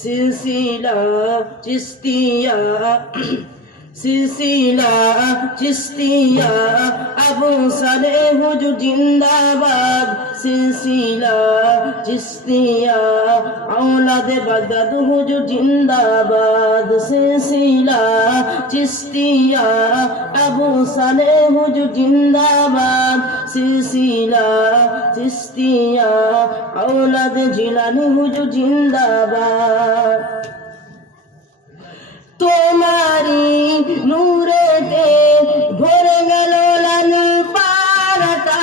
সিলসিলা চিশতিয়া সিলসিলা চিশতিয়া আবু সালেহ হুজুর জিন্দাবাদ সিলসিলা চিশতিয়া আওলাদে বাগদাদ হুজুর জিন্দাবাদ সিলসিলা চিশতিয়া আবু সালেহ হুজুর জিন্দাবাদ সিলসিলা চিশতিয়া আওলাদে জিলানী হুজুর জিন্দাবাদ তোমারি নূরেতে ভরে গেল লাল পারাটা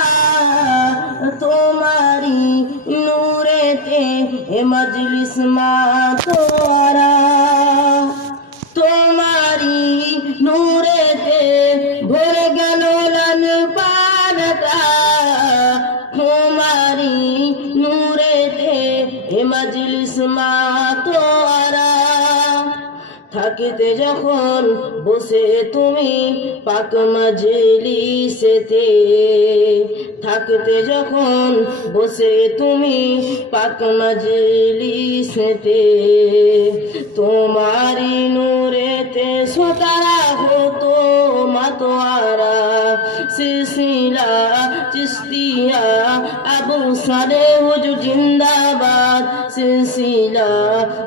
তোমারি নূরেতে এ মজলিস মাতোয়ারা তোমারি নূরেতে ভরে গেল লাল পারাটা তোমারি নূরেতে এ মজলিস মাতোয়ারা থাকিতে যখন বসে তুমি পাক মজলিসেতে থাকতে যখন বসে তুমি পাক মজলিসেতে তোমারি নূরেতে সোতারা হতো মাতোয়ারা সিলসিলা চিশতিয়া আবু সালেহ হুজুর জিন্দাবাদ সিলসিলা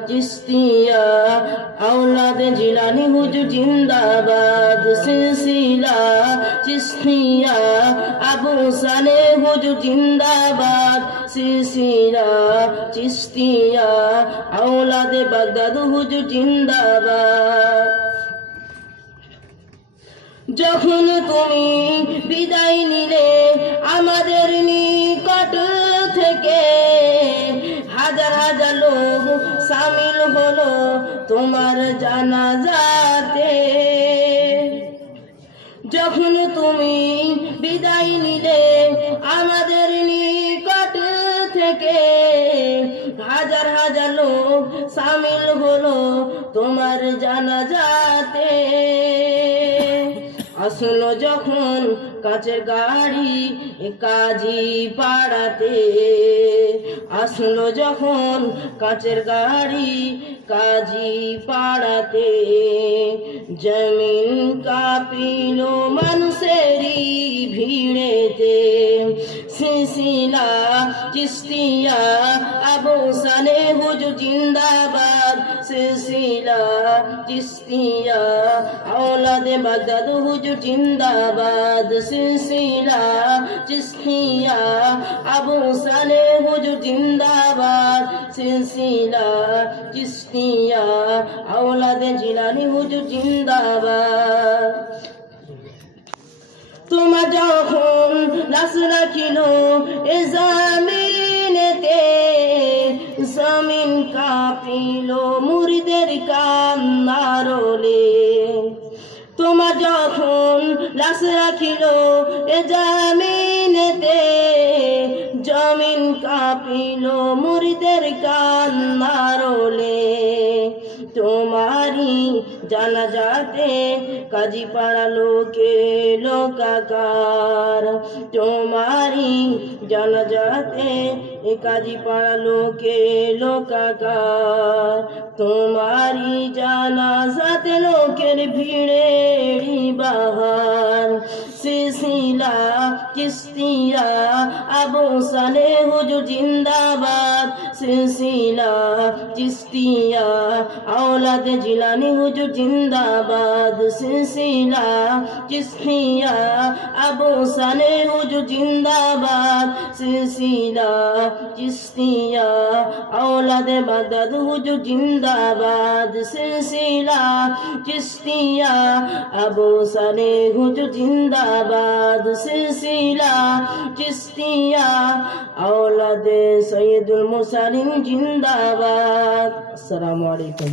চিশতিয়া আওলাদে জিলানী হুজুর জিন্দাবাদ সিলসিলা চিশতিয়া আবু সালেহ হুজুর জিন্দাবাদ সিলসিলা চিশতিয়া আওলাদে বাগদাদ হুজুর জিন্দাবাদ যখন তুমি বিদায় নিলে আমাদের নিকট থেকে হাজার হাজার লোক শামিল হলো তোমার জানাজাতে যখন তুমি বিদায় নিলে আমাদের নিকট থেকে হাজার হাজার লোক শামিল হলো তোমার জানাজাতে আসলো যখন কাছের গাড়ি কাজী পাড়াতে আসলো যখন কাছের গাড়ি কাজী পাড়াতে জমিন কাঁপিল মানুষেরই ভিড়েতে সিলসিলা চিশতিয়া আবু সালেহ হুজুর জিন্দাবাদ সিলসিলা চিশতিয়া আওলাদে বাগদাদ হুজুর জিন্দাবাদ সিলসিলা চিশতিয়া আবু সালেহ হুজুর জিন্দাবাদ সিলসিলা চিশতিয়া আওলাদে জিলানী হুজুর জিন্দাবাদ তোমার যখন লাশ রাখিল এ জমিনেতে জমিন কাঁপিল মুরিদের কান্নারলে তোমার যখন লাশ রাখিল এ জমিনেতে জমিন কাঁপিল মুরিদের কান্নারলে তোমারি জানাজাতে কাজী পাড়া লোকে লোকাকার তোমারি জানাজাতে কাজী পাড়া লোকে লোকাকার তোমারি জানাজাতে লোকের ভিড়েরি বাহার সিলসিলা চিশতিয়া আবু সালেহ হুজুর জিন্দাবাদ সিলসিলা চিশতিয়া আওলাদে জিলানী হুজুর জিন্দাবাদ সিলসিলা চিশতিয়া আবু সালেহ হুজুর জিন্দাবাদ সিলসিলা চিশতিয়া আওলাদে বাগদাদ হুজুর জিন্দাবাদ সিলসিলা চিশতিয়া আবু সালেহ হুজুর জিন্দাবাদ সিলসিলা চিশতিয়া আওলাদে সৈয়দুল মুরসালিন জিন্দাবাদ। আসসালামু আলাইকুম।